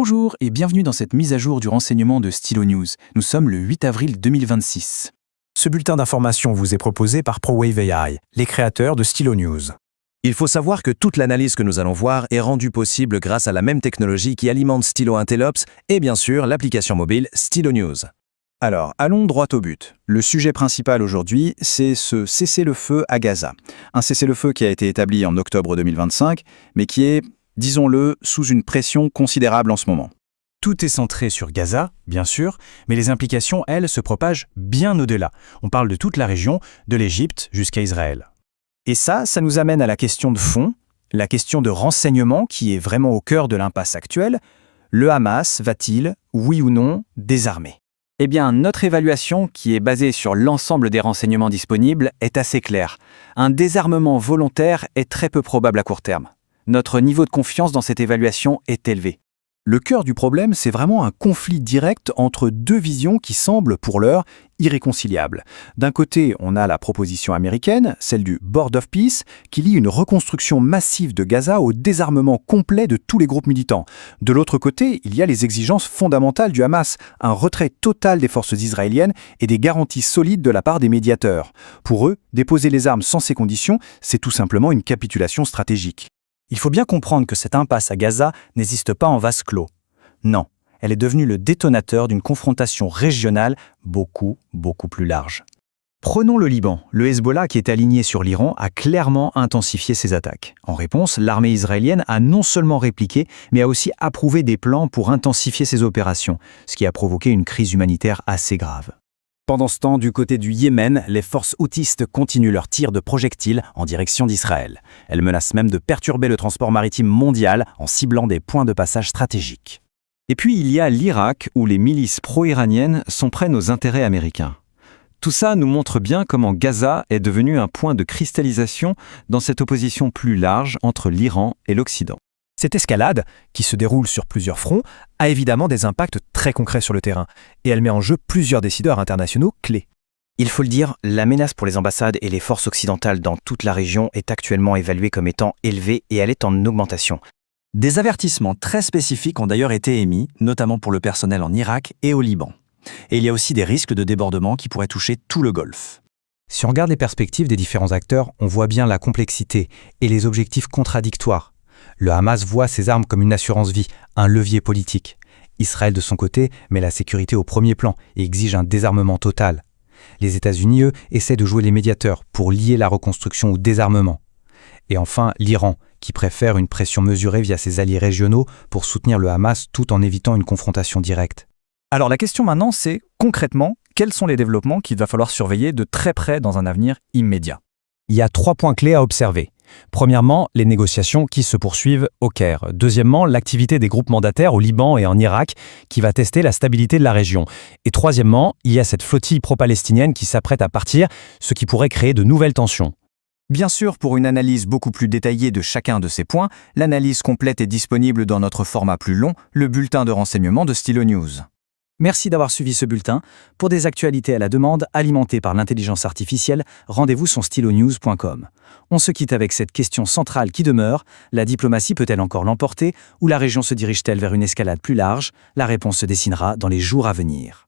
Bonjour et bienvenue dans cette mise à jour du renseignement de Stylo News. Nous sommes le 8 avril 2026. Ce bulletin d'information vous est proposé par ProWave AI, les créateurs de Stylo News. Il faut savoir que toute l'analyse que nous allons voir est rendue possible grâce à la même technologie qui alimente Stylo Intellops et bien sûr l'application mobile Stylo News. Alors, allons droit au but. Le sujet principal aujourd'hui, c'est ce cessez-le-feu à Gaza. Un cessez-le-feu qui a été établi en octobre 2025, mais qui est, disons-le, sous une pression considérable en ce moment. Tout est centré sur Gaza, bien sûr, mais les implications, elles, se propagent bien au-delà. On parle de toute la région, de l'Égypte jusqu'à Israël. Et ça nous amène à la question de fond, la question de renseignement qui est vraiment au cœur de l'impasse actuelle. Le Hamas va-t-il, oui ou non, désarmer ? Eh bien, notre évaluation, qui est basée sur l'ensemble des renseignements disponibles, est assez claire. Un désarmement volontaire est très peu probable à court terme. Notre niveau de confiance dans cette évaluation est élevé. Le cœur du problème, c'est vraiment un conflit direct entre deux visions qui semblent, pour l'heure, irréconciliables. D'un côté, on a la proposition américaine, celle du Board of Peace, qui lie une reconstruction massive de Gaza au désarmement complet de tous les groupes militants. De l'autre côté, il y a les exigences fondamentales du Hamas, un retrait total des forces israéliennes et des garanties solides de la part des médiateurs. Pour eux, déposer les armes sans ces conditions, c'est tout simplement une capitulation stratégique. Il faut bien comprendre que cette impasse à Gaza n'existe pas en vase clos. Non, elle est devenue le détonateur d'une confrontation régionale beaucoup plus large. Prenons le Liban. Le Hezbollah, qui est aligné sur l'Iran, a clairement intensifié ses attaques. En réponse, l'armée israélienne a non seulement répliqué, mais a aussi approuvé des plans pour intensifier ses opérations, ce qui a provoqué une crise humanitaire assez grave. Pendant ce temps, du côté du Yémen, les forces houthistes continuent leurs tirs de projectiles en direction d'Israël. Elles menacent même de perturber le transport maritime mondial en ciblant des points de passage stratégiques. Et puis il y a l'Irak, où les milices pro-iraniennes sont près nos intérêts américains. Tout ça nous montre bien comment Gaza est devenu un point de cristallisation dans cette opposition plus large entre l'Iran et l'Occident. Cette escalade, qui se déroule sur plusieurs fronts, a évidemment des impacts très concrets sur le terrain, et elle met en jeu plusieurs décideurs internationaux clés. Il faut le dire, la menace pour les ambassades et les forces occidentales dans toute la région est actuellement évaluée comme étant élevée et elle est en augmentation. Des avertissements très spécifiques ont d'ailleurs été émis, notamment pour le personnel en Irak et au Liban. Et il y a aussi des risques de débordement qui pourraient toucher tout le Golfe. Si on regarde les perspectives des différents acteurs, on voit bien la complexité et les objectifs contradictoires. Le Hamas voit ses armes comme une assurance-vie, un levier politique. Israël, de son côté, met la sécurité au premier plan et exige un désarmement total. Les États-Unis, eux, essaient de jouer les médiateurs pour lier la reconstruction au désarmement. Et enfin, l'Iran, qui préfère une pression mesurée via ses alliés régionaux pour soutenir le Hamas tout en évitant une confrontation directe. Alors la question maintenant, c'est concrètement, quels sont les développements qu'il va falloir surveiller de très près dans un avenir immédiat ? Il y a 3 points clés à observer. Premièrement, les négociations qui se poursuivent au Caire. Deuxièmement, l'activité des groupes mandataires au Liban et en Irak qui va tester la stabilité de la région. Et troisièmement, il y a cette flottille pro-palestinienne qui s'apprête à partir, ce qui pourrait créer de nouvelles tensions. Bien sûr, pour une analyse beaucoup plus détaillée de chacun de ces points, l'analyse complète est disponible dans notre format plus long, le bulletin de renseignement de Stylo News. Merci d'avoir suivi ce bulletin. Pour des actualités à la demande, alimentées par l'intelligence artificielle, rendez-vous sur stylonews.com. On se quitte avec cette question centrale qui demeure, la diplomatie peut-elle encore l'emporter ou la région se dirige-t-elle vers une escalade plus large? La réponse se dessinera dans les jours à venir.